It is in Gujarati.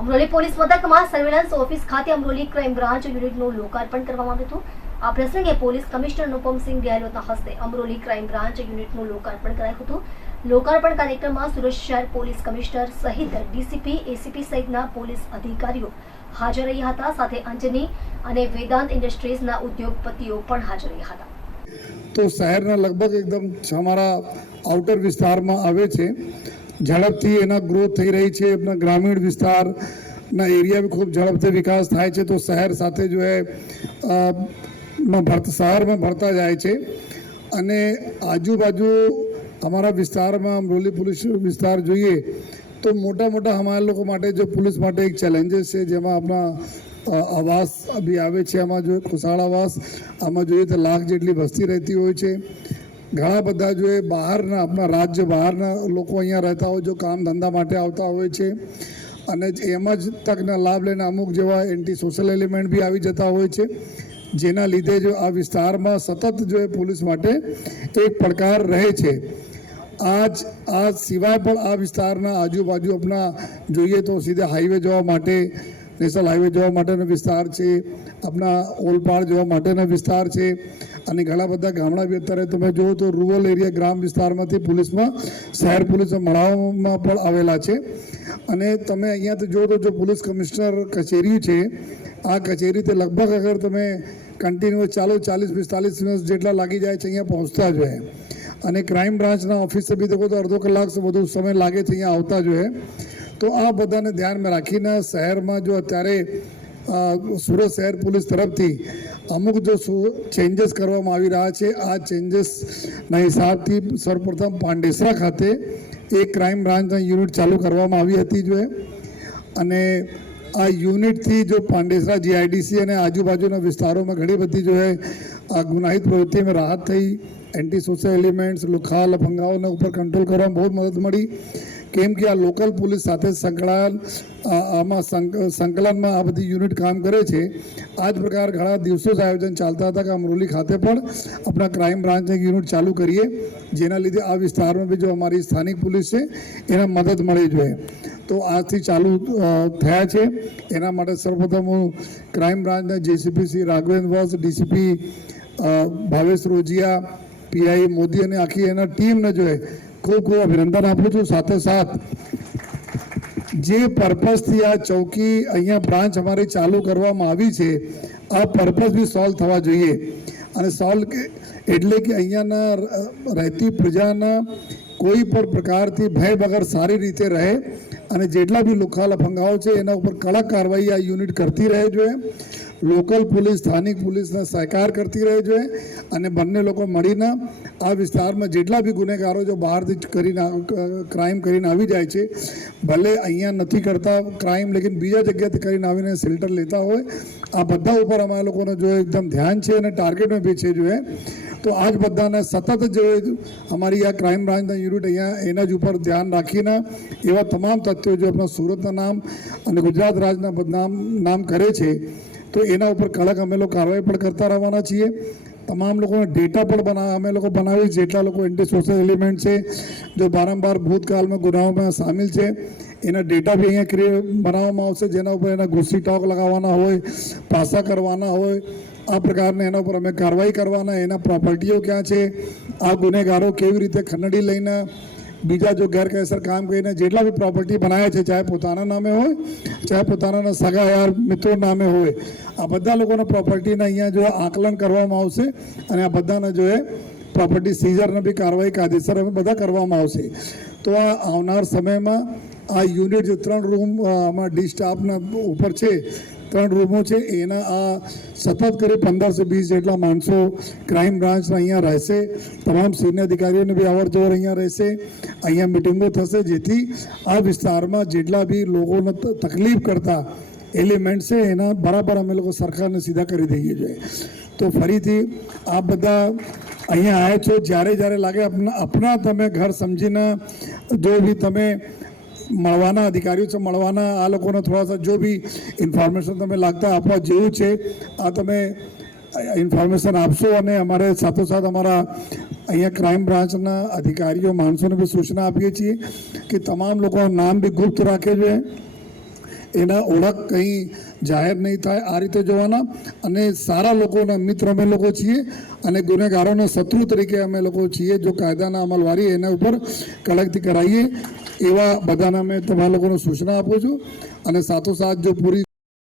અમરોલી પોલીસ મથકમાં સર્વેલન્સ ઓફિસ ખાતે અમરોલી ક્રાઇમ બ્રાન્ચ યુનિટનું લોકાર્પણ કરવામાં આવ્યું હતું. આ પ્રસંગે પોલીસ કમિશનર અનુપમસિંહ ગેહલોતના હસ્તે અમરોલી ક્રાઇમ બ્રાન્ચ યુનિટનું લોકાર્પણ કરાયું હતું. લોકાર્પણ કાર્યક્રમમાં સુરત શહેર પોલીસ કમિશનર સહિત ડીસીપી એસીપી સહિતના પોલીસ અધિકારીઓ હાજર રહ્યા હતા. સાથે અંજની અને વેદાંત ઇન્ડસ્ટ્રીઝના ઉદ્યોગપતિઓ પણ હાજર રહ્યા હતા. તો શહેરના લગભગ એકદમ અમારા આઉટર વિસ્તારમાં આવે છે. ઝડપથી એના ગ્રોથ થઈ રહી છે. એમના ગ્રામીણ વિસ્તારના એરિયા બી ખૂબ ઝડપથી વિકાસ થાય છે. તો શહેર સાથે જો એ શહેરમાં ભરતા જાય છે. અને આજુબાજુ અમારા વિસ્તારમાં અમરોલી પોલીસ વિસ્તાર જોઈએ, તો મોટા મોટા અમારા લોકો માટે જો પોલીસ માટે એક ચેલેન્જીસ છે, જેમાં આપણા આવાસ બી આવે છે. આમાં જો ખુશાળ આવાસ, આમાં જોઈએ તો લાખ જેટલી વસ્તી રહેતી હોય છે. ઘણા બધા જો એ બહારના, આપણા રાજ્ય બહારના લોકો અહીંયા રહેતા હોય, જો કામ ધંધા માટે આવતા હોય છે. અને એમાં જ તકના લાભ લઈને અમુક જેવા એન્ટી સોશિયલ એલિમેન્ટ બી આવી જતા હોય છે. જેના લીધે જો આ વિસ્તારમાં સતત જો એ પોલીસ માટે એક પડકાર રહે છે. આજ, આ સિવાય પણ આ વિસ્તારના આજુબાજુ આપણા જોઈએ તો સીધા હાઈવે જવા માટે નેશનલ હાઈવે જવા માટેનો વિસ્તાર છે, આપણા ઓલપાડ જવા માટેનો વિસ્તાર છે, અને ઘણા બધા ગામડા બી અત્યારે તમે જુઓ તો રૂરલ એરિયા ગ્રામ વિસ્તારમાંથી પોલીસમાં, શહેર પોલીસમાં મળવામાં પણ આવેલા છે. અને તમે અહીંયાથી જુઓ તો જો પોલીસ કમિશનર કચેરી છે, આ કચેરી તે લગભગ અગર તમે કન્ટિન્યુઅસ ચાલો ચાલીસ પિસ્તાલીસ મિનિટ જેટલા લાગી જાય છે અહીંયા પહોંચતા જ હોય. અને ક્રાઇમ બ્રાન્ચના ઓફિસે બી દેખો તો અડધો કલાક વધુ સમય લાગે છે અહીંયા આવતા જોઈએ તો આ બધાને ધ્યાનમાં રાખીને શહેરમાં જો અત્યારે સુરત શહેર પોલીસ તરફથી અમુક જો ચેન્જીસ કરવામાં આવી રહ્યા છે, આ ચેન્જીસના હિસાબથી સર્વપ્રથમ પાંડેસરા ખાતે એક ક્રાઇમ બ્રાન્ચના યુનિટ ચાલુ કરવામાં આવી હતી જો અને આ યુનિટથી જો પાંડેસરા જીઆઈડીસી અને આજુબાજુના વિસ્તારોમાં ઘણી બધી જો આ ગુનાહિત પ્રવૃત્તિમાં રાહત થઈ એન્ટી સોશિયલ એલિમેન્ટ્સ લુખા લફંગાઓના ઉપર કંટ્રોલ કરવામાં બહુ મદદ મળી. કેમ કે આ લોકલ પોલીસ સાથે સંકળાયેલ આમાં સંક- સંકલનમાં આ બધી યુનિટ કામ કરે છે. આ જ પ્રકાર ઘણા દિવસો જ આયોજન ચાલતા હતા કે અમરોલી ખાતે પણ આપણા ક્રાઇમ બ્રાન્ચને યુનિટ ચાલુ કરીએ. જેના લીધે આ વિસ્તારમાં બી જો અમારી સ્થાનિક પોલીસ છે, એને મદદ મળી જોઈએ તો આજથી ચાલુ થયા છે. એના માટે સર્વપ્રથમ હું ક્રાઇમ બ્રાન્ચના જેસીપી શ્રી રાઘવેન્દ્ર વસ, ડીસીપી ભાવેશ રોજિયા, પીઆઈ મોદી અને આખી એના ટીમને જોઈએ ખૂબ ખૂબ અભિનંદન આપું છું સાથે સાથ. જે પર્પઝથી આ ચોકી અહીંયા બ્રાન્ચ અમારી ચાલુ કરવામાં આવી છે, આ પર્પઝ બી સોલ્વ થવા જોઈએ. અને સોલ્વ એટલે કે અહીંયાના રહેતી પ્રજાના કોઈ પણ પ્રકારથી ભય વગર સારી રીતે રહે અને જેટલા બી લુખા લફંગાઓ છે, એના ઉપર કડક કાર્યવાહી આ યુનિટ કરતી રહે જોઈએ લોકલ પોલીસ, સ્થાનિક પોલીસને સહકાર કરતી રહે જોઈએ અને બંને લોકો મળીને આ વિસ્તારમાં જેટલા બી ગુનેગારો જો બહારથી જ કરીને, ક્રાઇમ કરીને આવી જાય છે, ભલે અહીંયા નથી કરતા ક્રાઇમ, લેકિન બીજા જગ્યાથી કરીને આવીને શેલ્ટર લેતા હોય, આ બધા ઉપર અમારા લોકોનો જો એકદમ ધ્યાન છે અને ટાર્ગેટમાં બી છે જોઈએ તો આજ બધાને સતત જે અમારી આ ક્રાઇમ બ્રાન્ચના યુનિટ અહીંયા એના જ ઉપર ધ્યાન રાખીને એવા તમામ તથ્યો જે આપણા સુરતના નામ અને ગુજરાત રાજના બદનામ નામ કરે છે, તો એના ઉપર કડક અમે લોકો કાર્યવાહી પણ કરતા રહેવાના છીએ. તમામ લોકોને ડેટા પણ બનાવ અમે લોકો બનાવી જેટલા લોકો એન્ટી સોશિયલ એલિમેન્ટ છે, જો વારંવાર ભૂતકાળમાં ગુનાઓમાં સામેલ છે, એના ડેટા બી અહીંયા બનાવવામાં આવશે. જેના ઉપર એના ઘૂસી ટોક લગાવવાના હોય, પાસા કરવાના હોય આ પ્રકારના એના ઉપર અમે કાર્યવાહી કરવાના, એના પ્રોપર્ટીઓ ક્યાં છે, આ ગુનેગારો કેવી રીતે ખંડડી લઈને બીજા જો ગેરકાયદેસર કામ કરીને જેટલા બી પ્રોપર્ટી બનાવ્યા છે, ચાહે પોતાના નામે હોય, ચાહે પોતાના સગા યાર મિત્રો નામે હોય, આ બધા લોકોના પ્રોપર્ટીના અહીંયા જો આકલન કરવામાં આવશે અને આ બધાના જો એ પ્રોપર્ટી સીઝરને બી કાર્યવાહી કાયદેસર અમે બધા કરવામાં આવશે. તો આ આવનાર સમયમાં આ યુનિટ જે ત્રણ રૂમ આમાં ડી સ્ટાફના ઉપર છે ત્રણ રૂમો છે. એના આ સતત કરી પંદરસો વીસ જેટલા માણસો ક્રાઇમ બ્રાન્ચના અહીંયા રહેશે. તમામ સિનિયર અધિકારીઓને બી અવર જવર અહીંયા રહેશે. અહીંયા મિટિંગો થશે. જેથી આ વિસ્તારમાં જેટલા બી લોકોને તકલીફ કરતા એલિમેન્ટ છે, એના બરાબર અમે લોકો સરકારને સીધા કરી દઈએ છીએ. તો ફરીથી આ બધા અહીંયા આવ્યા છો. જ્યારે જ્યારે લાગે આપના તમે ઘર સમજીને, જો બી તમે મળવાના અધિકારીઓ છે, મળવાના આ લોકોને થોડા સા જો બી ઇન્ફોર્મેશન તમે લાગતા આપવા જેવું છે, આ તમે ઇન્ફોર્મેશન આપશો અને અમારે સાથોસાથ અમારા અહીંયા ક્રાઇમ બ્રાન્ચના અધિકારીઓ, માણસોને બી સૂચના આપીએ છીએ કે તમામ લોકો નામ બી ગુપ્ત રાખે છે. એના ઓળખ કંઈ જાહેર નહીં થાય આ રીતે જોવાના. અને સારા લોકોના મિત્ર અમે લોકો છીએ અને ગુનેગારોના શત્રુ તરીકે અમે લોકો છીએ જો કાયદાના અમલ વાળી એના ઉપર કડકથી કરાવીએ એવા બધાને અમે તમારા લોકોને સૂચના આપું છું. અને સાથોસાથ જો પૂરી